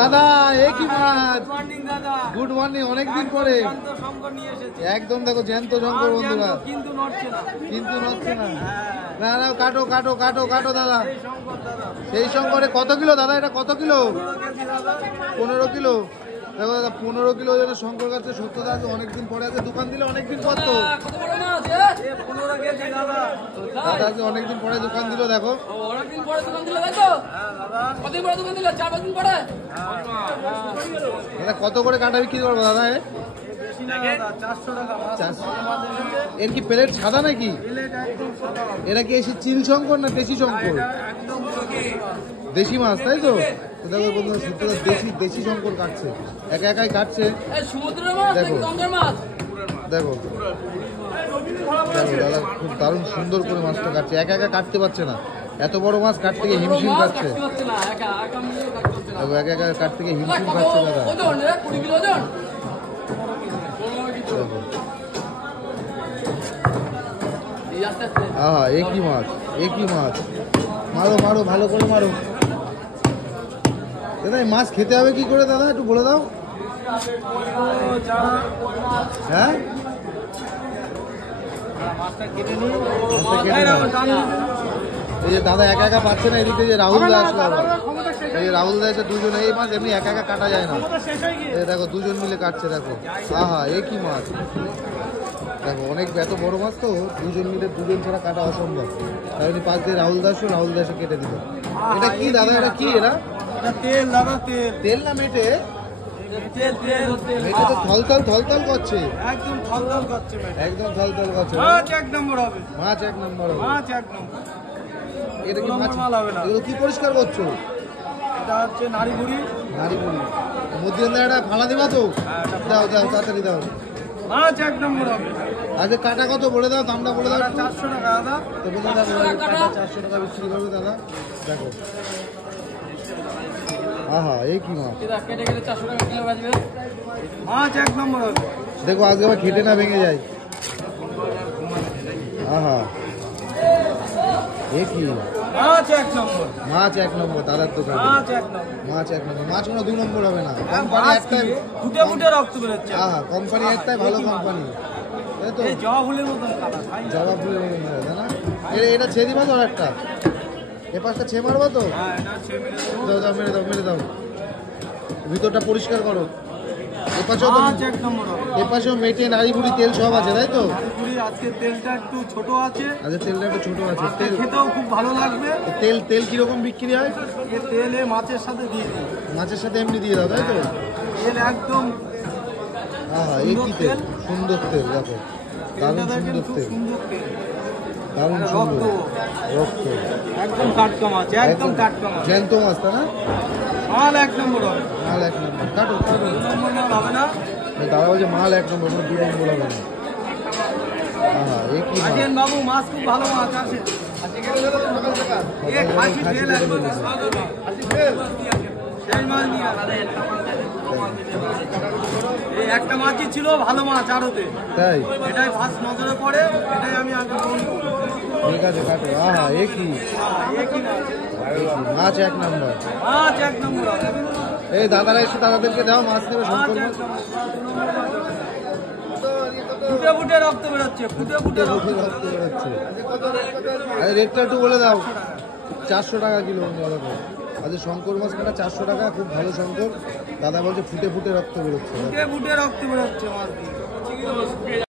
দাদা এ কি মাছ? Good morning, অনেকদিন পরে একদম দেখো জ্যান্ত শঙ্কর বন্ধুরা, কিন্তু নড়ছে না। না না, কাটো কাটো কাটো কাটো দাদা। সেই শঙ্করে কত কিলো দাদা? এটা কত কিলো? 15 কিলো। দেখো দাদা 15 কিলো যেন শঙ্কর গাছে সত্যতা আছে, অনেকদিন পরে আছে। দোকান দিলে অনেকদিন পর তো দাদা আজকে অনেকদিন পরে দোকান দিল। দেখো দাদা কত করে কাটা বিক্রি করবো দাদা? এর কি প্লেট সাদা নাকি? এরা কি এসে চিল শঙ্কর না দেশি শঙ্কর? দেশি মাছ, তাই তো? দেখো বন্ধুরা সত্যি দেশি শঙ্কর কাটছে, একা একাই কাটছে। দেখো দেখো দাদা খুব দারুণ সুন্দর করে মাছটা কাটছে, একা একা কাটতে পারছে না। এত বড় মাছ কাটতে গিয়ে হিমশিম কাটছে। একা একা কাটতে গিয়ে হিমশিম কাটছে দাদা। আহা একই মাছ, একই মাছ। মারো মারো, ভালো করে মারো দাদা। এই মাছ খেতে হবে কি করে দাদা, একটু বলে দাও। হ্যাঁ এই যে দাদা একা একা পাচ্ছে না, এদিকে যে রাহুল দা আসলো আবার। এই যে রাহুল দা এসে দুজনে, এই মাছ এমনি একা একা কাটা যায় না। এই দেখো দুজন মিলে কাটছে, দেখো। আহা একই মাছ, দেখো অনেক এত বড় মাছ তো দুজন মিলে, দুজন ছাড়া কাটা অসম্ভব। তাই পাশ দিয়ে রাহুল দাস এসে কেটে দিল। এটা কি দাদা? এটা কি? এরা তেল দাদা, তেল না মেটে? মেটে তো থলথল থলথল করছে, একদম থলথল করছে, একদম থলথল করছে। মাছ এক নম্বর হবে, মাছ এক নম্বর হবে, মাছ এক নম্বর। এটা কি মাছ হবে না? এগুলো কি পরিষ্কার করছো? এটা হচ্ছে নাড়ি বুড়ি। নাড়ি বুড়ি মধ্যে একটা ফালা দিবা তো? দাও দাও তাড়াতাড়ি দাও। মাছ এক নম্বর হবে। আচ্ছা কাটা কত বলে দাও, দামটা বলে দাও। 400 টাকা দাদা। তো বলে দাও 400 টাকা বিক্রি করবে দাদা। দেখো আহা এই কি মাছ, মাছ এক নম্বর হবে। দেখো আজকে আবার খেটে না ভেঙে যায়। আহা এ কি মাছ এক নম্বর, মাছ এক নম্বর দাদার দোকানে। মাছ এক নম্বর, মাছ এক নম্বর। মাছ কোনো 2 নম্বর হবে না। কোম্পানি একটাই, ফুটে ফুটে রক্ত বেরোচ্ছে। আহা কোম্পানি একটাই, ভালো কোম্পানি, তাই তো? এই জবা ফুলের মতন কাটা, জবা ফুলের মতন তাই না? এটা ছেড়ে দিবা তো? আর একটা এ পাশটা ছে মারবা তো? দাও দাও, মেরে দাও মেরে দাও। ভিতরটা পরিষ্কার করো। এপাশেও তো, এপাশেও মেটে নাড়ি বুড়ি তেল সব আছে, তাই তো? আজকে তেলটা একটু ছোট আছে। আচ্ছা তেলটা একটু ছোট আছে। তেল খেতেও খুব ভালো লাগবে। তেল তেল কিরকম বিক্রি হয়? তেলে মাছের সাথে দিয়ে দিই, মাছের সাথে এমনি দিয়ে দাও, তাই তো? তেল একদম আহা এই কি তেল, সুন্দর তেল, দেখো দারুণ সুন্দর তেল, দারুণ সুন্দর রক্ত, একদম টাটকা মাছ, একদম টাটকা মাছ, জ্যান্ত মাছ, তাই না? মাল এক নম্বর হবে, মাল এক নম্বর। কাটো কাটো, 2 নম্বর মাল হবে না। দাদা বলছে মাল এক নম্বর, 2 নম্বর হবে না। আহা এই কি মাছ বাবু, মাছ খুব ভালো মাছ আছে। এই একটা মাছই ছিল ভালো মাছ আরতে, তাই? এটাই ফার্স্ট নজরে পড়ে, এটাই আমি আগে ফোন করি। ঠিক আছে কাটো। আহা এ কি মাছ এক নম্বর, মাছ এক নম্বর। এই দাদারা এসে দাদাদেরকে দাও, মাছ নেবে শঙ্কর মাছ। ফুটে ফুটে রক্ত বেরোচ্ছে, ফুটে ফুটে রক্ত বেরোচ্ছে। আরে রেটটা একটু বলে দাও। 400 টাকা কিলো দাদা। আচ্ছা শঙ্কর মাছ কাটা 400 টাকা, খুব ভালো শঙ্কর। দাদা বলছে ফুটে ফুটে রক্ত বেরোচ্ছে, ফুটে ফুটে রক্ত বেরোচ্ছে মাছ।